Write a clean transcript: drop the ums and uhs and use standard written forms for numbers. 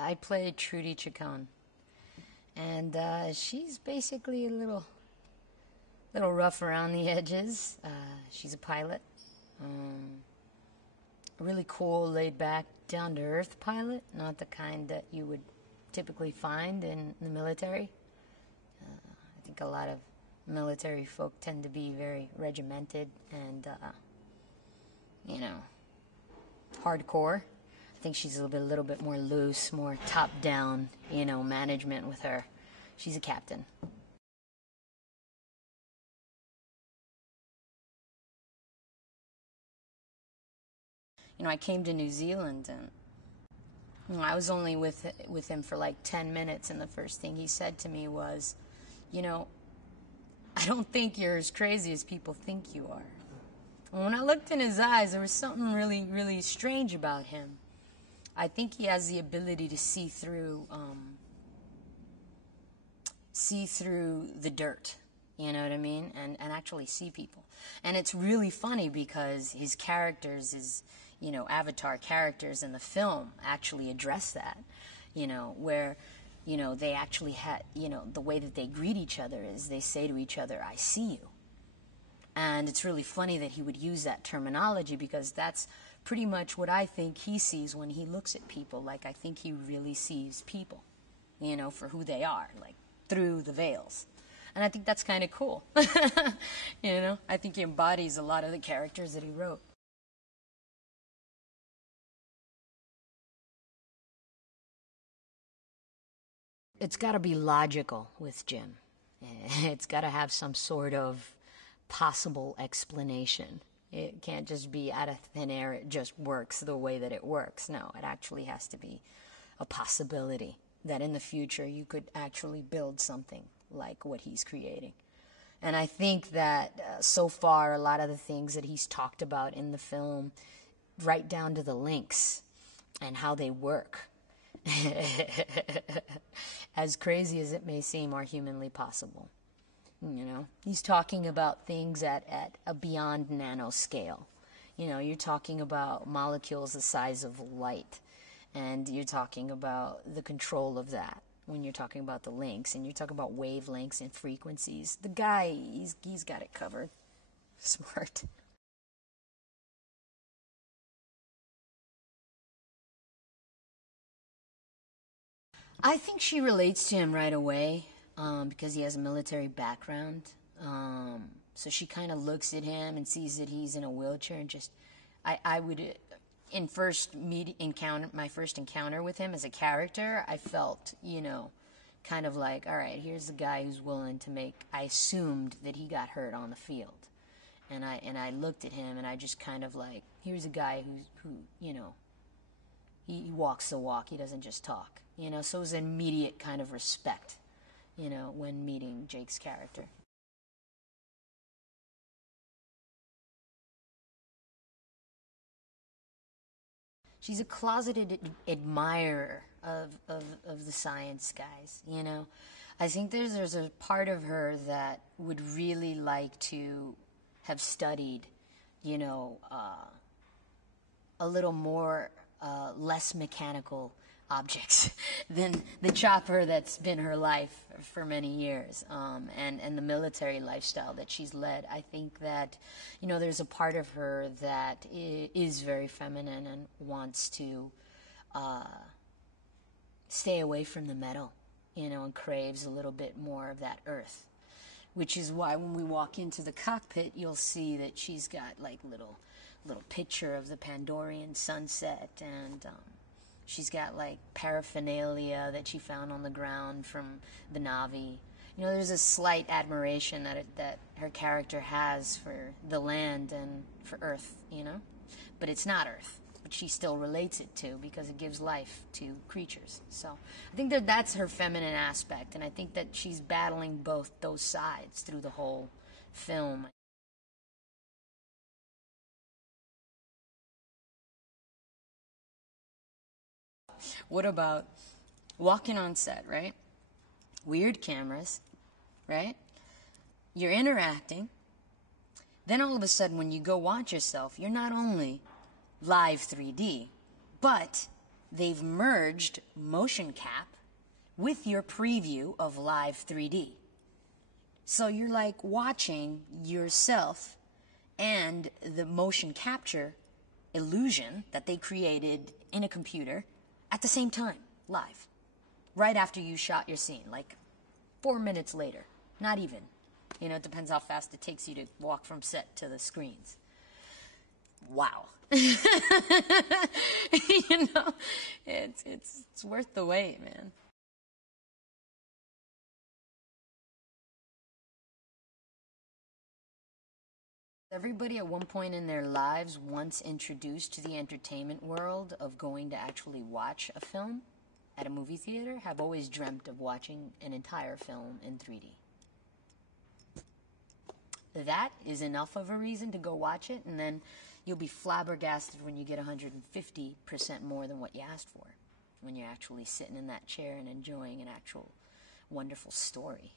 I play Trudy Chacon, and she's basically a little rough around the edges. She's a pilot, a really cool, laid-back, down-to-earth pilot, not the kind that you would typically find in the military. I think a lot of military folk tend to be very regimented and, hardcore. I think she's a little bit more loose, more top-down, management with her. She's a captain. I came to New Zealand and I was only with him for like 10 minutes, and the first thing he said to me was, I don't think you're as crazy as people think you are. And when I looked in his eyes, there was something really, really strange about him. I think he has the ability to see through the dirt, you know what I mean, and actually see people. And it's really funny because his characters, avatar characters in the film actually address that, where, they actually had, the way that they greet each other is they say to each other, "I see you." And it's really funny that he would use that terminology because that's pretty much what I think he sees when he looks at people. Like, I think he really sees people, for who they are, like through the veils. And I think that's kind of cool. I think he embodies a lot of the characters that he wrote. It's got to be logical with Jim. It's got to have some sort of possible explanation. It can't just be out of thin air, it just works the way that it works. No, it actually has to be a possibility that in the future you could actually build something like what he's creating. And I think that so far a lot of the things that he's talked about in the film, right down to the links and how they work, as crazy as it may seem, are humanly possible. He's talking about things at a beyond nanoscale. You're talking about molecules the size of light, and you're talking about the control of that when you're talking about the links, and you're talking about wavelengths and frequencies. The guy, he's got it covered. Smart. I think she relates to him right away. Because he has a military background. So she kind of looks at him and sees that he's in a wheelchair and just, I would, my first encounter with him as a character, I felt, kind of like, all right, here's the guy who's willing to I assumed that he got hurt on the field. And I looked at him and I just kind of like, here's a guy who he walks the walk, he doesn't just talk. So it was an immediate kind of respect, when meeting Jake's character. She's a closeted admirer of the science guys, I think there's a part of her that would really like to have studied, a little more, less mechanical objects than the chopper that's been her life for many years, and the military lifestyle that she's led. I think that, there's a part of her that is very feminine and wants to stay away from the metal, and craves a little bit more of that earth, which is why when we walk into the cockpit, you'll see that she's got like little picture of the Pandorian sunset, and she's got like paraphernalia that she found on the ground from the Navi. There's a slight admiration that her character has for the land and for Earth, But it's not Earth, but she still relates it to because it gives life to creatures. So I think that's her feminine aspect, and I think that she's battling both those sides through the whole film. What about walking on set, right? Weird cameras, right? You're interacting. Then all of a sudden, when you go watch yourself, you're not only live 3D, but they've merged motion cap with your preview of live 3D. So you're like watching yourself and the motion capture illusion that they created in a computer at the same time, live, right after you shot your scene, like 4 minutes later, not even. You know, it depends how fast it takes you to walk from set to the screens. Wow. You know, it's worth the wait, man. Everybody at one point in their lives, once introduced to the entertainment world of going to actually watch a film at a movie theater, have always dreamt of watching an entire film in 3D. That is enough of a reason to go watch it, and then you'll be flabbergasted when you get 150% more than what you asked for, when you're actually sitting in that chair and enjoying an actual wonderful story.